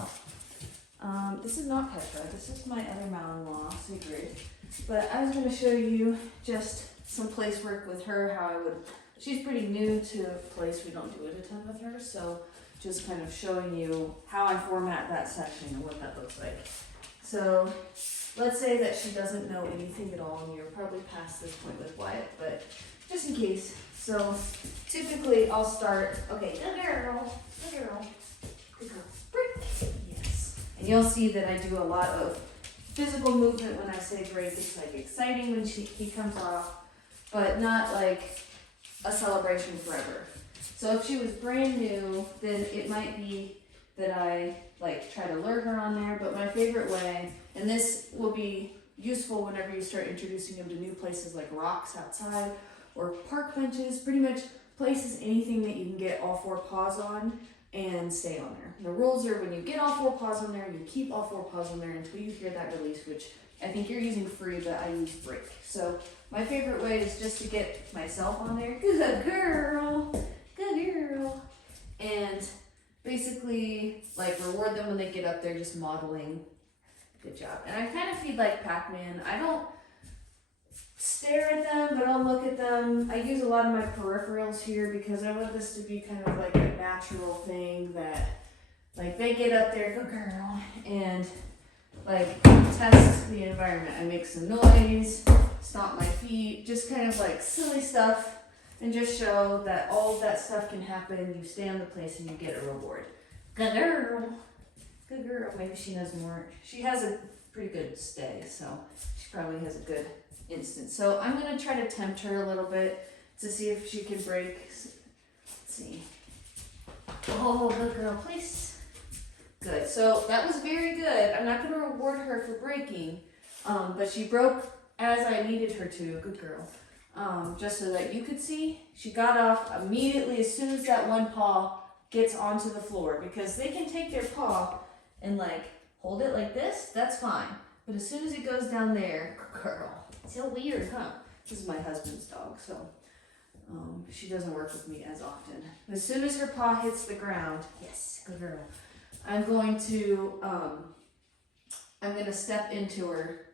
well. This is not Petra, this is my other Malinois, Sigrid. But I was going to show you just some place work with her, how I would, she's pretty new to place, we don't do it a ton with her, so just kind of showing you how I format that section and what that looks like. So let's say that she doesn't know anything at all, and you're probably past this point with Wyatt, but just in case. So typically I'll start, okay, good girl, good girl, good girl, break, yes. And you'll see that I do a lot of physical movement when I say break. It's like exciting when he comes off, but not like a celebration forever. So if she was brand new, then it might be that I like try to lure her on there, but my favorite way, and this will be useful whenever you start introducing them to new places like rocks outside or park benches, pretty much places, anything that you can get all four paws on and stay on there. The rules are when you get all four paws on there, you keep all four paws on there until you hear that release, which I think you're using free, but I use break. So my favorite way is just to get myself on there. Good girl, good girl. And basically like reward them when they get up there, just modeling. Good job. And I kind of feed like Pac-Man. I don't stare at them, but I'll look at them. I use a lot of my peripherals here because I want this to be kind of like a natural thing that like they get up there, good girl, and like test the environment. I make some noise, stomp my feet, just kind of like silly stuff, and just show that all of that stuff can happen. You stay on the place and you get a reward. Good girl. Good girl. Maybe she knows more. She has a pretty good stay, so she probably has a good instance. So I'm going to try to tempt her a little bit to see if she can break. Let's see. Oh, good girl, please. Good. So that was very good. I'm not going to reward her for breaking, but she broke as I needed her to. Good girl. Just so that you could see, she got off immediately as soon as that one paw gets onto the floor, because they can take their paw and like hold it like this, that's fine. But as soon as it goes down there, girl, so weird, huh? This is my husband's dog, so she doesn't work with me as often. As soon as her paw hits the ground, yes, good girl, I'm going to step into her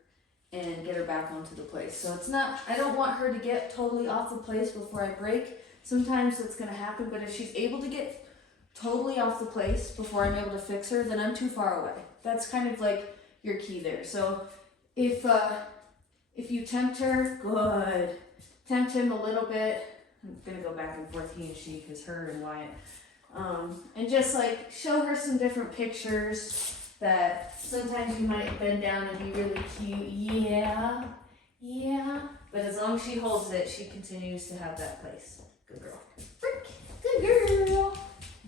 and get her back onto the place. So it's not, I don't want her to get totally off the place before I break. Sometimes that's going to happen, but if she's able to get totally off the place before I'm able to fix her, then I'm too far away. That's kind of like your key there. So if you tempt her, good. Tempt him a little bit. I'm going to go back and forth, he and she, because her and Wyatt. And just like show her some different pictures that sometimes you might bend down and be really cute. Yeah, yeah. But as long as she holds it, she continues to have that place. Good girl. Frick. Good girl.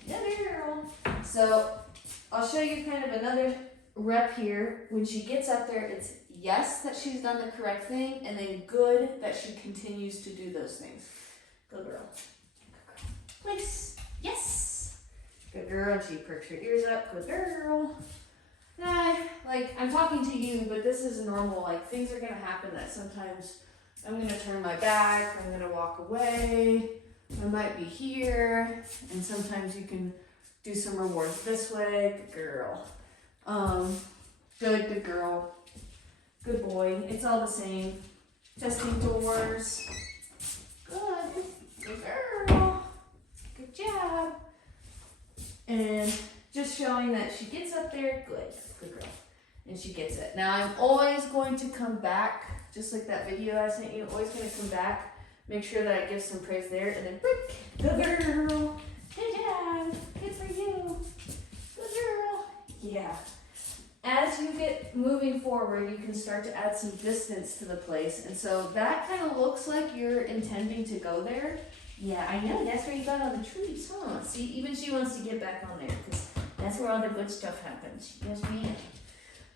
Good girl. So I'll show you kind of another rep here. When she gets up there, it's yes that she's done the correct thing, and then good that she continues to do those things. Good girl. Good girl. Place. Yes. Good girl. And she perks her ears up. Good girl. Like I'm talking to you, but this is normal. Like things are gonna happen that sometimes I'm gonna turn my back, I'm gonna walk away, I might be here, and sometimes you can do some rewards this way. Good girl. Good girl. Good boy. It's all the same. Testing doors. Good. Good girl. Good job. And just showing that she gets up there. Good. Good girl. And she gets it. Now I'm always going to come back, just like that video I sent you, always going to come back, make sure that I give some praise there, and then brick. Good girl. Good job. Good for you. Good girl. Yeah. As you get moving forward, you can start to add some distance to the place. And so that kind of looks like you're intending to go there. Yeah, I know. That's where you got all the trees, huh? See, even she wants to get back on there because that's where all the good stuff happens. Yes, ma'am.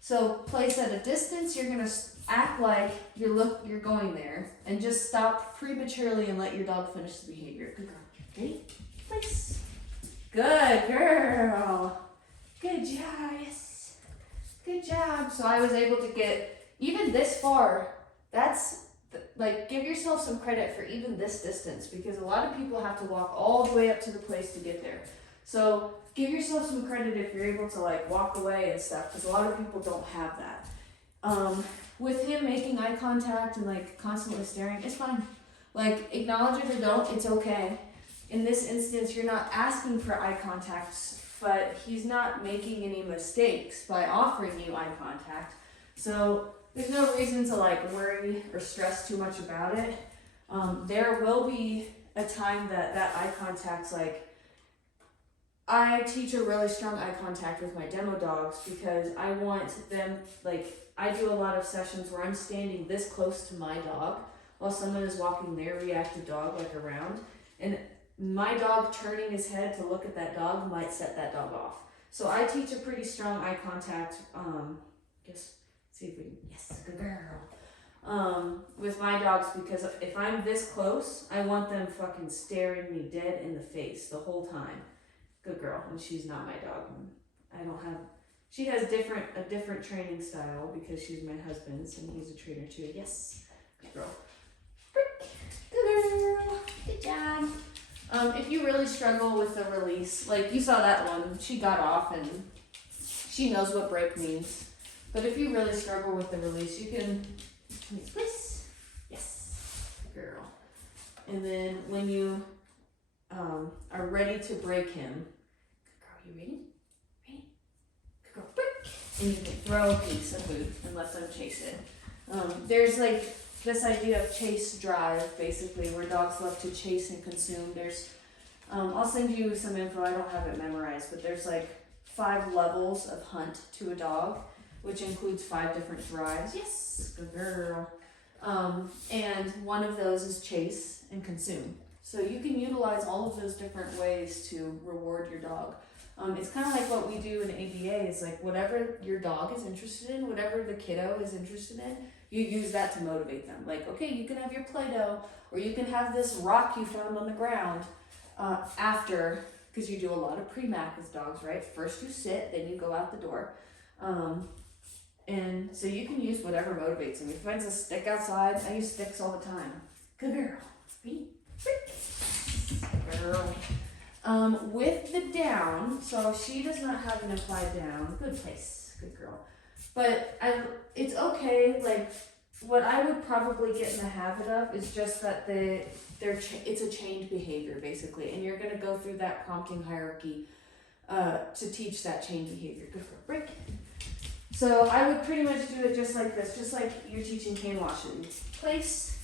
So place at a distance. You're going to act like you're going there, and just stop prematurely and let your dog finish the behavior. Good girl. Ready? Place. Good girl. Good job. Yes. Good job. So I was able to get even this far. That's like, give yourself some credit for even this distance, because a lot of people have to walk all the way up to the place to get there. So give yourself some credit if you're able to like walk away and stuff, because a lot of people don't have that. With him making eye contact and like constantly staring, it's fine. Like, acknowledge it or don't, it's okay. In this instance, you're not asking for eye contact, but he's not making any mistakes by offering you eye contact. So there's no reason to like worry or stress too much about it. There will be a time that eye contact's like, I teach a really strong eye contact with my demo dogs because I want them, like, I do a lot of sessions where I'm standing this close to my dog while someone is walking their reactive dog like around, and my dog turning his head to look at that dog might set that dog off. So I teach a pretty strong eye contact, just see if we can, yes, good girl, with my dogs, because if I'm this close, I want them fucking staring me dead in the face the whole time. Good girl. And she's not my dog. I don't have, she has a different training style because she's my husband's and he's a trainer too. Yes, good girl. Frick. Good girl. Good job. If you really struggle with the release, like you saw that one, she got off and she knows what break means. But if you really struggle with the release, you can twist. Yes, good girl. And then when you are ready to break him, good girl, you ready? Ready? Good girl, break. And you can throw a piece of food and let them chase it. There's like this idea of chase drive, basically, where dogs love to chase and consume. There's, I'll send you some info, I don't have it memorized, but there's like 5 levels of hunt to a dog, which includes 5 different drives. Yes, good girl. And one of those is chase and consume. So you can utilize all of those different ways to reward your dog. It's kind of like what we do in ABA. It's like whatever your dog is interested in, whatever the kiddo is interested in, you use that to motivate them. Like, okay, you can have your Play-Doh, or you can have this rock you found on the ground after, because you do a lot of pre-mac with dogs, right? First you sit, then you go out the door. And so you can use whatever motivates him. If he finds a stick outside, I use sticks all the time. Good girl. Ready? Girl. With the down, so she does not have an implied down. Good place, good girl. But it's okay. Like, what I would probably get in the habit of is just that it's a change behavior basically, and you're gonna go through that prompting hierarchy to teach that change behavior. Good for a break. So I would pretty much do it just like this, just like you're teaching cane washing. Place,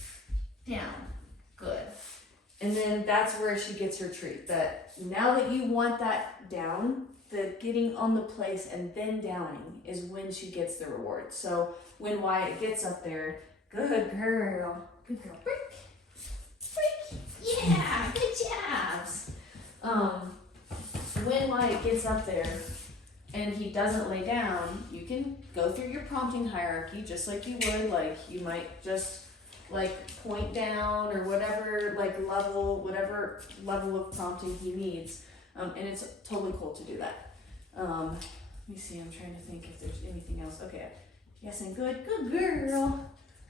down, good. And then that's where she gets her treat. That now that you want that down, the getting on the place and then downing is when she gets the reward. So when Wyatt gets up there, good girl, break, yeah, good jobs. When Wyatt gets up there and he doesn't lay down, you can go through your prompting hierarchy just like you would. Like, you might just like point down or whatever, like whatever level of prompting he needs. And it's totally cool to do that. Let me see, I'm trying to think if there's anything else. Okay, yes, and good girl,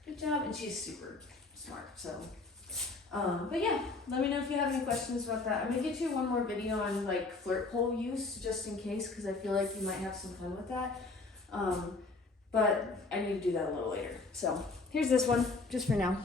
good job. And she's super smart, so. But yeah, let me know if you have any questions about that. I'm gonna get you one more video on like flirt pole use, just in case, because I feel like you might have some fun with that. But I need to do that a little later. So here's this one, just for now.